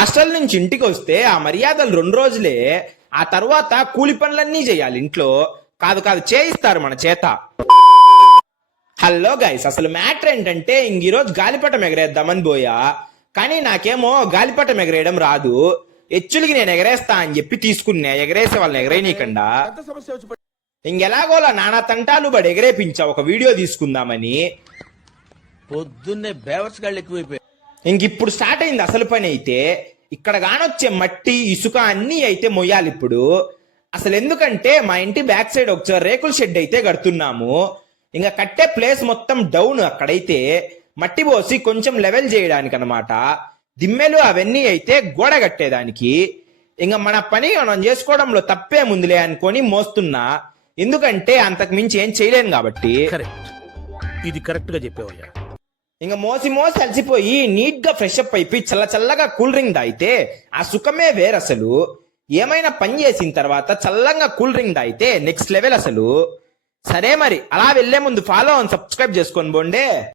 Hostel నుంచి ఇంటికి వస్తే ఆ మర్యాదలు 2 రోజులే. ఆ తర్వాత కూలి పనులన్నీ చేయాలి ఇంట్లో. కాదు కాదు చేయిస్తారు మన చేత. హలో గైస్, అసలు మ్యాటర్ ఏంటంటే ఈరోజు గాలిపటం ఎగరేద్దామని పోయా. కానీ నాకేమో గాలిపటం ఎగరేయడం రాదు. హెచ్చులకి నేను ఎగరేస్తా అని చెప్పి తీసుకున్నా. ఎగరేసే వాళ్ళని ఎగరేయనీకండా. ఇంకెలాగోలా నానా తంటాలు బడి ఎగరేపించా ఒక వీడియో తీసుకుందామని. పొద్దున్నే బేవర్స్ గాళ్ళు ఎక్కువైపోయాయి. ఇంకిప్పుడు స్టార్ట్ అయింది అసలు పని అయితే. ఇక్కడ కానొచ్చే మట్టి ఇసుక అన్ని అయితే మొయ్యాలి ఇప్పుడు. అసలు ఎందుకంటే మా ఇంటి బ్యాక్ సైడ్ ఒక రేకుల షెడ్ అయితే కడుతున్నాము. ఇంకా కట్టే ప్లేస్ మొత్తం డౌన్. అక్కడైతే మట్టి పోసి కొంచెం లెవెల్ చేయడానికి అనమాట. దిమ్మెలు అవన్నీ అయితే గోడ కట్టేదానికి. ఇంకా మన పని మనం చేసుకోవడంలో తప్పే ముందులే అనుకొని మోస్తున్నా. ఎందుకంటే అంతకు మించి ఏం చేయలేను కాబట్టి. ఇది కరెక్ట్ గా చెప్పావయ్యా. ఇంకా మోసి మోసి అలసిపోయి నీట్ గా ఫ్రెష్ అప్ అయిపోయి చల్లగా కూల్ డ్రింక్ తాగితే ఆ సుఖమే వేరు అసలు. ఏమైనా పని చేసిన తర్వాత చల్లంగా కూల్ డ్రింక్ తాగితే నెక్స్ట్ లెవెల్ అసలు. సరే మరి అలా వెళ్లే ముందు ఫాలో అండ్ సబ్స్క్రైబ్ చేసుకొని పోండే.